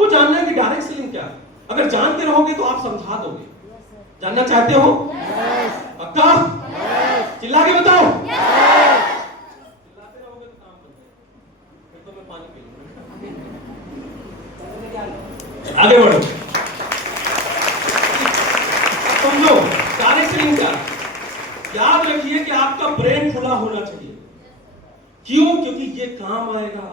आपको जानना है कि डायरेक्ट सेलिंग क्या है। अगर जानते रहोगे तो आप समझा दोगे। जानना चाहते हो? पक्का? चिल्ला के बताओ। चिल्लाते रहोगे तो काम बन जाएगा। फिर तो मैं पानी पी लूंगा। आगे बढ़ो। समझो डायरेक्ट सेलिंग क्या है। याद रखिए कि आपका ब्रेन खुला होना चाहिए। क्यों? क्योंकि ये काम आएगा।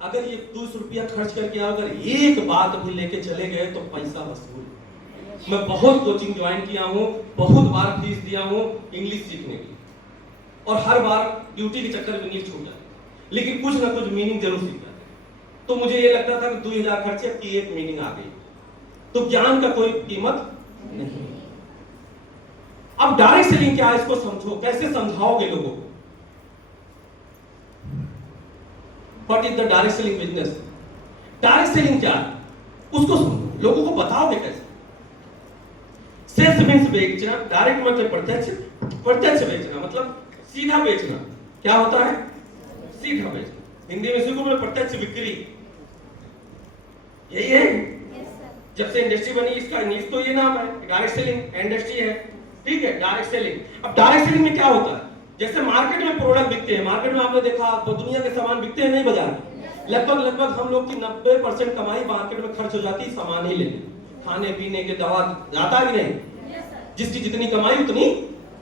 अगर ये 200 रुपया खर्च करके अगर एक बात भी लेके चले गए तो पैसा वसूल। मैं बहुत कोचिंग ज्वाइन किया हूं, बहुत बार फीस दिया हूं इंग्लिश सीखने की, और हर बार ड्यूटी के चक्कर में इंग्लिश छूट जाती, लेकिन कुछ ना कुछ मीनिंग जरूर सीख जाते। तो मुझे ये लगता था कि 2000 खर्चे की एक मीनिंग आ गई, तो ज्ञान का कोई कीमत नहीं। अब डायरेक्ट सेलिंग क्या है इसको समझो। कैसे समझाओगे लोगों को? What is the direct selling business? Direct selling क्या है उसको समझो, लोगों को बताओगे कैसे। सेल्स मींस बेचना, डायरेक्ट मतलब प्रत्यक्ष, प्रत्यक्ष बेचना मतलब सीधा बेचना। क्या होता है? सीधा बेचना। हिंदी में सीखो में प्रत्यक्ष बिक्री, यही है। जब से इंडस्ट्री बनी इसका इंग्लिश तो ये नाम है, डायरेक्ट सेलिंग इंडस्ट्री है, ठीक है। Direct selling. अब डायरेक्ट सेलिंग में क्या होता है? जैसे मार्केट में प्रोडक्ट बिकते हैं, मार्केट में आपने देखा तो दुनिया के सामान बिकते हैं नहीं बाजार में, लगभग हम लोग की 90% कमाई मार्केट में खर्च हो जाती है सामान ही लेने, खाने पीने के, दवा जाता है कि नहीं? जिसकी जितनी कमाई उतनी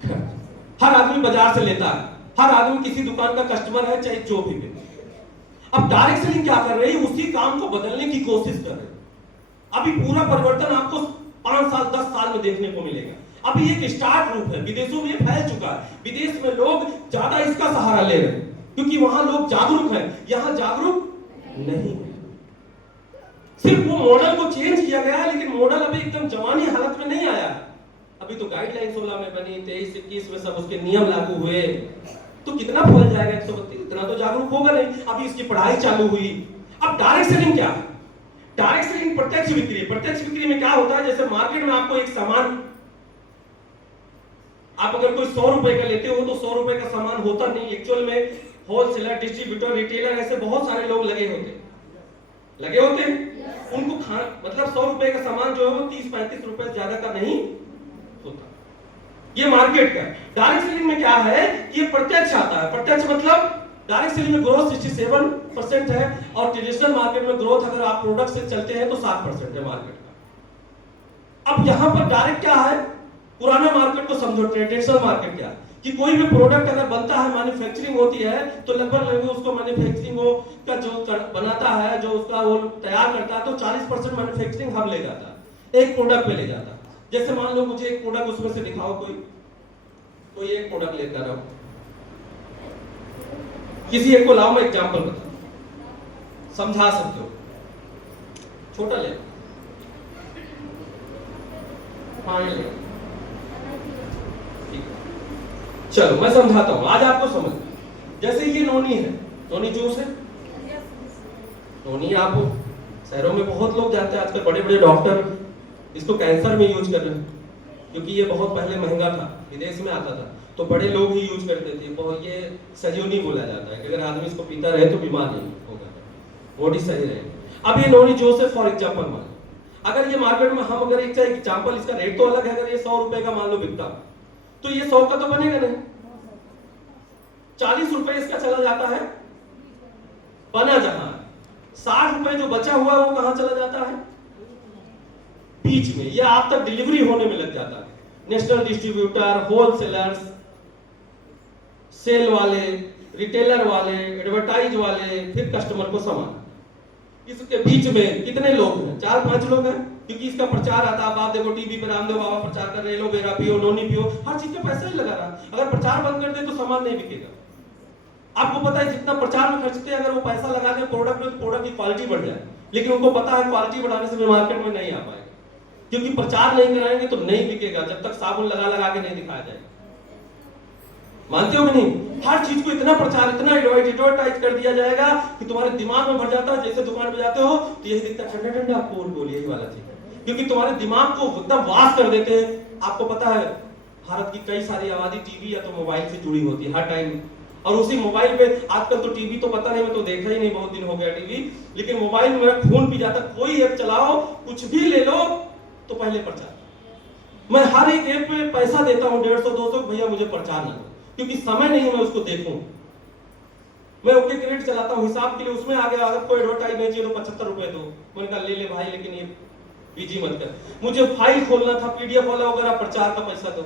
खर्च। हर आदमी बाजार से लेता है, हर आदमी किसी दुकान का कस्टमर है, चाहे जो भी है। अब डायरेक्ट सेलिंग क्या कर रही है? उसी काम को बदलने की कोशिश कर रही है। अभी पूरा परिवर्तन आपको 5 साल 10 साल में देखने को मिलेगा। अभी एक स्टार्ट रूप है, विदेशों में फैल चुका है। विदेश में लोग ज्यादा इसका सहारा ले रहे हैं क्योंकि वहां लोग जागरूक हैं, यहां जागरूक नहीं है। सिर्फ वो मॉडल को चेंज किया गया है, लेकिन मॉडल अभी एकदम जवानी हालत में नहीं आया। अभी तो गाइडलाइन 16 में बनी, 23-21 में सब उसके नियम लागू हुए, तो कितना फैल जाएगा 132? इतना तो जागरूक होगा नहीं। अभी इसकी पढ़ाई चालू हुई। अब डायरेक्ट सेलिंग क्या है? डायरेक्ट सेलिंग प्रत्यक्ष बिक्री। प्रत्यक्ष बिक्री में क्या होता है? जैसे मार्केट में आपको एक सामान, आप अगर कोई 100 रुपए का लेते हो तो 100 रुपए का सामान होता नहीं। एक्चुअल में होलसेलर, डिस्ट्रीब्यूटर, रिटेलर ऐसे बहुत सारे लोग लगे होते हैं। उनको मतलब 100 रुपए का सामान जो है वो 30-35 रुपए ज्यादा का नहीं होता। ये मार्केट का। डायरेक्ट सेलिंग में क्या है? ये प्रत्यक्ष आता है। प्रत्यक्ष मतलब डायरेक्ट सेलिंग में ग्रोथ 67% है, और ट्रेडिशनल मार्केट में ग्रोथ अगर आप प्रोडक्ट से चलते हैं तो 7% है मार्केट का। अब यहां पर डायरेक्ट क्या है? पुराना मार्केट को समझो। ट्रेडिशनल मार्केट क्या है कि कोई भी प्रोडक्ट अगर बनता है, मैन्युफैक्चरिंग होती है, तो लगभग उसको मैन्युफैक्चरिंग का जो बनाता है, जो उसका वो तैयार करता है, तो 40% मैन्युफैक्चरिंग हम ले जाता है, एक प्रोडक्ट पे ले जाता है। जैसे मान लो मुझे एक प्रोडक्ट उसमें से दिखाओ, कोई एक प्रोडक्ट लेकर आओ, किसी एक को लाओ, मैं एग्जांपल बता समझा सकते हो। छोटा ले, हाँ ये ले, चलो मैं समझाता हूं, आज आपको समझ। जैसे ये नोनी है, नोनी जूस है। नोनी आप शहरों में बहुत लोग जानते हैं, आजकल बड़े बड़े डॉक्टर इसको कैंसर में यूज कर रहे हैं, क्योंकि ये बहुत पहले महंगा था, विदेश में आता था, तो बड़े लोग ही यूज करते थे। बहुत ये सजीवनी बोला जाता है कि अगर आदमी इसको पीता रहे तो बीमार नहीं होगा, बॉडी सही रहेगी। अब ये नोनी जूस है फॉर एग्जाम्पल मान, अगर ये मार्केट में हम अगर एक एग्जाम्पल, इसका रेट तो अलग है, अगर ये 100 रुपए का मान लो बिकता, तो ये 100 का तो बनेगा नहीं, 40 रुपए इसका चला जाता है बना जहां, 60 रुपए जो बचा हुआ है वो कहां चला जाता है? बीच में। ये आप तक डिलीवरी होने में लग जाता है। नेशनल डिस्ट्रीब्यूटर, होलसेलर्स, सेल वाले, रिटेलर वाले, एडवर्टाइज वाले, फिर कस्टमर को सामान। इसके बीच में कितने लोग हैं? 4-5 लोग हैं, क्योंकि इसका प्रचार आता है। आप देखो टीवी पे रामदेव बाबा प्रचार कर रहे हैं, एलोवेरा पियो, नोनी पियो, हर चीज पे पैसा ही लगा रहा है। अगर प्रचार बंद कर दे तो सामान नहीं बिकेगा। आपको पता है जितना प्रचार में खर्चते हैं, अगर वो पैसा लगा दे प्रोडक्ट में, तो प्रोडक्ट की क्वालिटी बढ़ जाए, लेकिन उनको पता है क्वालिटी बढ़ाने से मार्केट में नहीं आ पाएगा, क्योंकि प्रचार नहीं कराएंगे तो नहीं बिकेगा जब तक साबुन लगा लगा के नहीं दिखाया जाएगा। मानते हो कि नहीं? हर चीज को इतना प्रचार, इतना एडवर्टाइज कर दिया जाएगा कि तुम्हारे दिमाग में भर जाता है। जैसे दुकान पे जाते हो तो यही दिखता है, ठंडा ठंडा कोल यही वाला चीज, क्योंकि तुम्हारे दिमाग को एकदम वाश कर देते हैं। आपको पता है भारत की कई सारी आबादी टीवी या तो मोबाइल से जुड़ी होती है, हर टाइम और उसी मोबाइल पे आजकल तो टीवी तो पता नहीं, मैं तो देखा ही नहीं, बहुत दिन हो गया टीवी, लेकिन मोबाइल में मेरा खून पी जाता, कोई ऐप चलाओ कुछ भी ले लो तो पहले प्रचार। मैं हर एक ऐप पे पैसा देता हूँ 150-200, भैया मुझे प्रचार ना दो, क्योंकि समय नहीं है मैं उसको देखूं। मैं ओके क्रेडिट चलाता हूँ हिसाब के लिए, उसमें आ गया अगर कोई एडवर्टाइज नहीं चाहिए तो 75 रुपए दो। मैंने कहा ले ले भाई, लेकिन ये बिजी मत कर, मुझे फाइल खोलना था, पीडीएफ वाला वगैरह, प्रचार का पैसा दो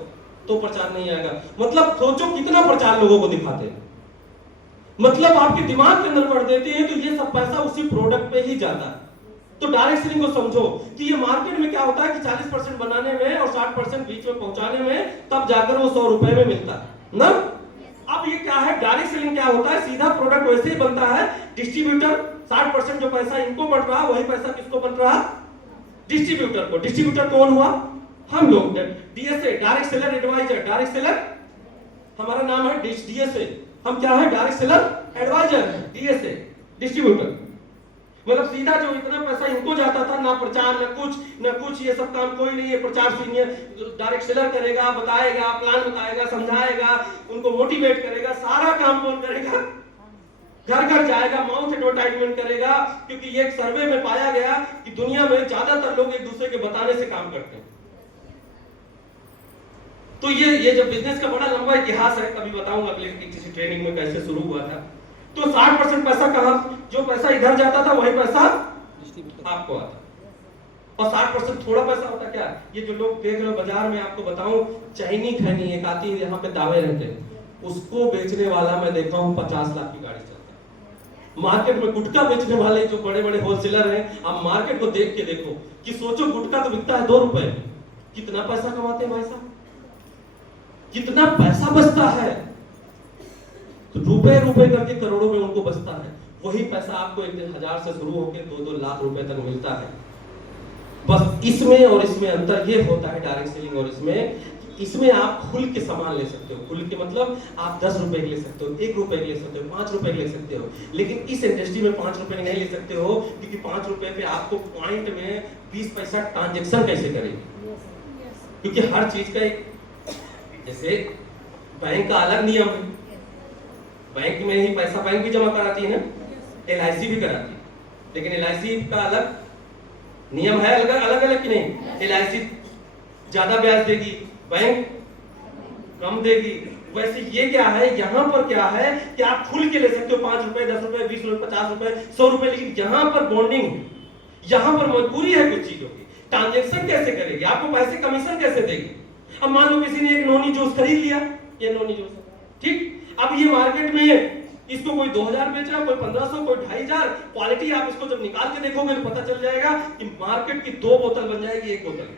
तो प्रचार नहीं आएगा। मतलब सोचो कितना प्रचार लोगों को दिखाते हैं, मतलब आपके दिमाग के अंदर पड़ देते हैं, तो ये सब पैसा उसी प्रोडक्ट पे ही जाता है। तो डायरेक्ट सेलिंग को समझो कि ये मार्केट में क्या होता है कि 40% बनाने में और 60% बीच में पहुंचाने में, तब जाकर वो 100 रुपए में मिलता है ना। अब ये क्या है, डायरेक्ट सेलिंग क्या होता है, सीधा प्रोडक्ट वैसे ही बनता है, डिस्ट्रीब्यूटर 60% जो पैसा इनको बढ़ रहा है वही पैसा किसको बन रहा है, डिस्ट्रीब्यूटर को। डिस्ट्रीब्यूटर कौन हुआ, हम लोग। DSA direct seller advisor, direct seller हमारा नाम है डीएसए, हम क्या है direct seller advisor, DSA distributor. मतलब सीधा जो इतना पैसा इनको जाता था, ना प्रचार ना कुछ ये सब काम कोई नहीं है। प्रचार सीनियर डायरेक्ट सेलर करेगा, बताएगा, प्लान बताएगा, समझाएगा, उनको मोटिवेट करेगा, सारा काम कौन करेगा, घर घर जाएगा, माउथ एडवर्टाइजमेंट करेगा। क्योंकि ये एक सर्वे में पाया गया कि दुनिया में ज्यादातर लोग एक दूसरे के बताने से काम करते हैं। तो ये जब बिजनेस का बड़ा लंबा इतिहास है, कभी बताऊंगा अगले किसी ट्रेनिंग में कैसे शुरू हुआ था। तो 60% पैसा कहां, जो पैसा इधर जाता था वही पैसा आपको आता, और 60% थोड़ा पैसा होता क्या, ये जो लोग देख रहे हो बाजार में, आपको बताऊं चैनी खैनी एक आती है यहाँ पे दावे रहते हैं, उसको बेचने वाला मैं देखा हूं 50 लाख की गाड़ी चलता है। मार्केट में गुटखा बेचने वाले जो बड़े बड़े होलसेलर हैं, आप मार्केट को देख के देखो कि सोचो गुटखा तो बिकता है 2 रुपए में, कितना पैसा कमाते हैं भाई साहब, कितना पैसा बचता है। तो रुपए रुपए करके करोड़ों में उनको बचता है। वही पैसा आपको 1,000 से शुरू होकर 2-2 लाख रुपए तक मिलता है। बस इसमें और इसमें अंतर ये होता है डायरेक्ट सेलिंग और इसमें आप खुल के सामान ले सकते हो। खुल के मतलब आप 10 रुपए के ले सकते हो, 1 रुपए के ले सकते हो, 5 रुपए के ले सकते हो। लेकिन इस इंडस्ट्री में 5 रुपए नहीं ले सकते हो, क्योंकि 5 रुपए पे आपको पॉइंट में 20 पैसा ट्रांजेक्शन कैसे करेगी, क्योंकि हर चीज का एक, जैसे बैंक का अलग नियम है, बैंक में ही पैसा बैंक भी जमा कराती है ना, एलआईसी भी कराती है, लेकिन एलआईसी का अलग नियम है, अलग कि नहीं। एलआईसी ज्यादा ब्याज देगी, बैंक कम देगी। वैसे ये क्या है, यहाँ पर क्या है कि आप खुल के ले सकते हो 5 रुपए, 10 रुपए, 20 रुपए, 50 रुपए, 100 रुपए, लेकिन यहाँ पर बॉन्डिंग, यहाँ पर मजबूरी है कुछ चीजों की। ट्रांजेक्शन कैसे करेगी, आपको पैसे कमीशन कैसे देगी। अब मान लो किसी ने एक नोनी जूस खरीद लिया, ये नोनी जूस ठीक, अब ये मार्केट में इसको कोई 2000 बेच रहा है, कोई 1500, कोई 2500। क्वालिटी आप इसको जब निकाल के देखोगे तो पता चल जाएगा कि मार्केट की 2 बोतल बन जाएगी 1 बोतल।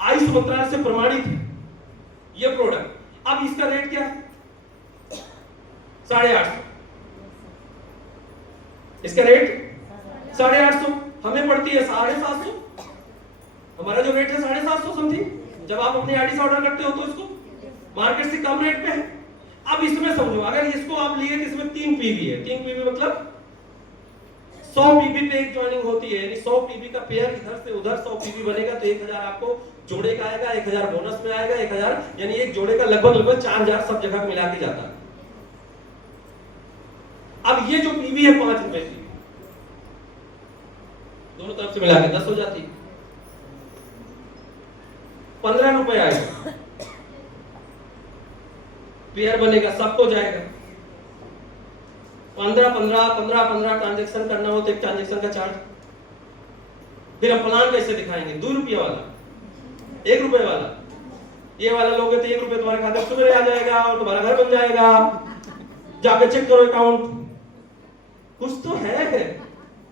आयुष मंत्रालय से प्रमाणित है ये प्रोडक्ट। अब इसका रेट क्या है, 850। इसका रेट 850, हमें पड़ती है 750। हमारा जो रेट है 750 समथिंग। जब आप अपने आईडी से ऑर्डर करते हो तो इसको मार्केट से कम रेट पे है। अब इसमें समझो, अगर इसको आप लिए तो इसमें 3 पीवी है। 3 पीवी मतलब 100 पीवी पे एक ज्वाइनिंग होती है, यानी 100 पीवी का पेयर इधर से उधर 100 पीवी बनेगा, तो 1000 आपको जोड़े का आएगा, 1000 बोनस में आएगा, 1000 यानी एक जोड़े का लगभग 4000 सब जगह मिला के जाता है। अब ये जो पीवी है 5 रुपए की, दोनों तरफ से मिला के 10 हो जाती, 15 रुपए आएगा, पेयर बनेगा, सबको जाएगा। 15 ट्रांजेक्शन करना हो तो एक ट्रांजेक्शन का चार्ज। फिर हम प्लान कैसे दिखाएंगे, 2 रुपये वाला, 1 रुपए वाला। ये वाला लोगे तो 1 रुपए तुम्हारे खाते में सुबह आ जाएगा और तुम्हारा घर बन जाएगा। जाके चेक करो अकाउंट। कुछ तो है,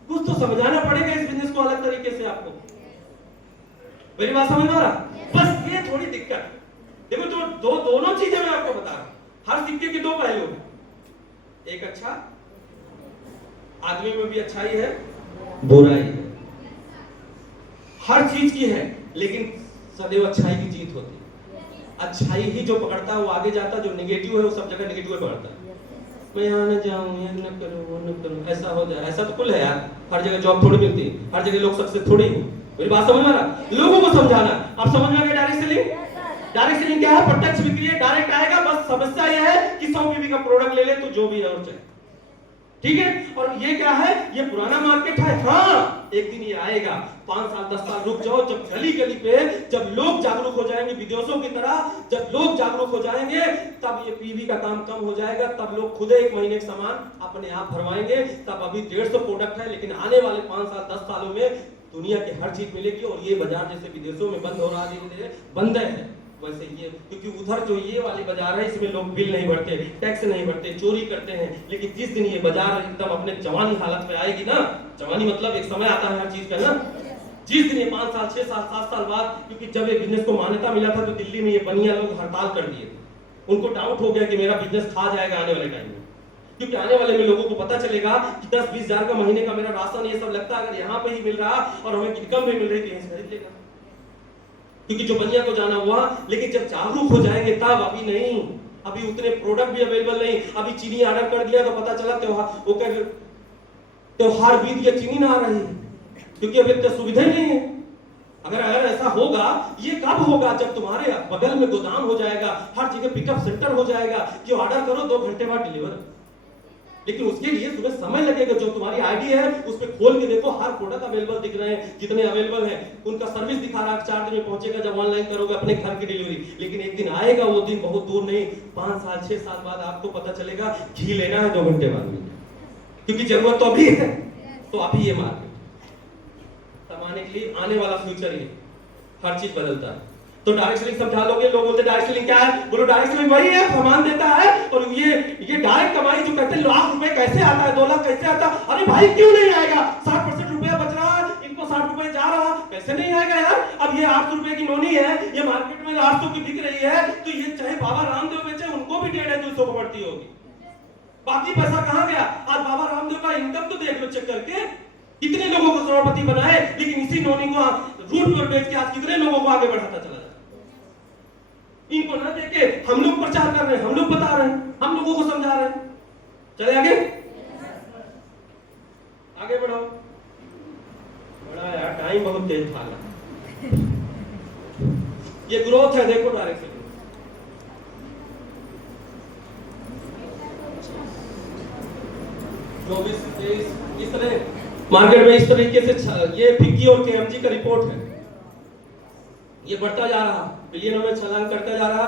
कुछ तो समझाना पड़ेगा इस बिजनेस को अलग तरीके से आपको। मेरी बात समझ में आ रहा? बस ये थोड़ी दिक्कत। देखो जो दोनों चीजें मैं आपको बता रहा हूं, हर सिक्के के 2 पहलू हैं। एक अच्छा आदमी में भी अच्छाई है, बुराई है, हर चीज की है, लेकिन सदैव अच्छाई की जीत होती है। अच्छाई ही जो पकड़ता है वो आगे जाता है, जो नेगेटिव है वो सब जगह नेगेटिव है पकड़ता है। मैं यहाँ न जाऊँ, ये न करूँ, वो न करूँ, ऐसा हो जाए, ऐसा तो कुल है यार। हर जगह जॉब थोड़ी मिलती, हर जगह लोग सक्सेस थोड़ी हो। मेरी बात समझ में आ रहा? लोगों को समझाना। अब समझ में आ गया डायरेक्ट सेलिंग? डायरेक्ट सेलिंग क्या है? प्रत्यक्ष बिक्री है, डायरेक्ट आएगा। बस समस्या यह है कि 100 पीवी का प्रोडक्ट ले ले तो जो भी है और चाहिए, ठीक है। और ये क्या है? ये पुराना मार्केट है। हाँ, एक दिन ये आएगा, 5 साल 10 साल रुक जाओ, जब गली गली पे जब लोग जागरूक हो जाएंगे विदेशों की तरह, जब लोग जागरूक हो जाएंगे तब ये पीवी का काम कम हो जाएगा। तब लोग खुद 1 महीने का सामान अपने आप भरवाएंगे। तब अभी 150 प्रोडक्ट है, लेकिन आने वाले 5 साल 10 सालों में दुनिया की हर चीज मिलेगी। और ये बाजार जैसे विदेशों में बंद हो रहा है, धीरे धीरे बंद है, वैसे ये, क्योंकि उधर जो ये वाली बाजार है इसमें लोग बिल नहीं भरते, टैक्स नहीं भरते, चोरी करते हैं। लेकिन जिस दिन ये बाजार एकदम अपने जवानी हालत में आएगी ना, जवानी मतलब एक समय आता है हर चीज का ना, जिस दिन ये 5 साल 6 साल 7 साल बाद, क्योंकि जब ये बिजनेस को मान्यता मिला था तो दिल्ली में ये बनिया लोग हड़ताल कर दिए थे। उनको डाउट हो गया कि मेरा बिजनेस खा जाएगा आने वाले टाइम में, क्योंकि आने वाले में लोगों को पता चलेगा कि 10-20 हजार का महीने का मेरा राशन ये सब लगता है, अगर यहाँ पे ही मिल रहा और हमें इनकम भी मिल रही तो यहीं से खरीद लेगा, क्योंकि जो बनिया को जाना हुआ। लेकिन जब जागरूक हो जाएंगे तब, अभी नहीं, अभी उतने प्रोडक्ट भी अवेलेबल नहीं। अभी चीनी ऑर्डर कर दिया तो पता चला त्योहार बीत गया, चीनी ना आ रही है, क्योंकि अभी इतनी सुविधा नहीं है। अगर ऐसा होगा, ये कब होगा? जब तुम्हारे बगल में गोदाम हो जाएगा, हर जगह पिकअप सेंटर हो जाएगा कि ऑर्डर करो 2 घंटे बाद डिलीवर। लेकिन उसके लिए तुम्हें समय लगेगा। जो तुम्हारी आईडी है उस पर खोल के देखो, हर प्रोडक्ट अवेलेबल दिख रहे हैं, जितने अवेलेबल हैं उनका सर्विस दिखा रहा है, 4 दिन में पहुंचेगा जब ऑनलाइन करोगे अपने घर की डिलीवरी। लेकिन एक दिन आएगा, वो दिन बहुत दूर नहीं, 5 साल 6 साल बाद आपको पता चलेगा घी लेना है 2 घंटे बाद में, क्योंकि जरूरत तो अभी है। तो अभी ये मार्केट कमाने के लिए आने वाला फ्यूचर ये, हर चीज बदलता है। तो डायरेक्ट सेलिंग समझा लोगे, लोग बोलते डायरेक्ट सेलिंग क्या है? बोलो डायरेक्ट सेलिंग वही है, सामान देता है। और ये डायरेक्ट कमाई जो कहते हैं लाख रुपए कैसे आता है, 2 लाख कैसे आता है? अरे भाई क्यों नहीं आएगा? 60% रुपया बच रहा है, इनको 60 रुपए जा रहा, कैसे नहीं आएगा यार? अब ये 800 रुपए की नोनी है, ये मार्केट में 800 की बिक रही है, तो ये चाहे बाबा रामदेव बेचे, उनको भी 150-200 को पड़ती होगी। बाकी पैसा कहां गया? आज बाबा रामदेव का इनकम तो देख लो चेक करके, कितने लोगों को करोड़पति बनाए, लेकिन इसी नोनी को रूट पर बेच के आज कितने लोगों को आगे बढ़ाता चला। इनको ना देके हम लोग प्रचार कर रहे हैं, हम लोग बता रहे हैं, हम लोगों को समझा रहे हैं। चले आगे, आगे बढ़ो। बड़ा यार टाइम बहुत तेज भागा। ये ग्रोथ है, देखो डायरेक्ट सेलिंग। इस तरह मार्केट में इस तरीके से ये फिक्की और केएमजी का रिपोर्ट है, ये बढ़ता जा रहा, बिलियनों में छलांग करता जा रहा।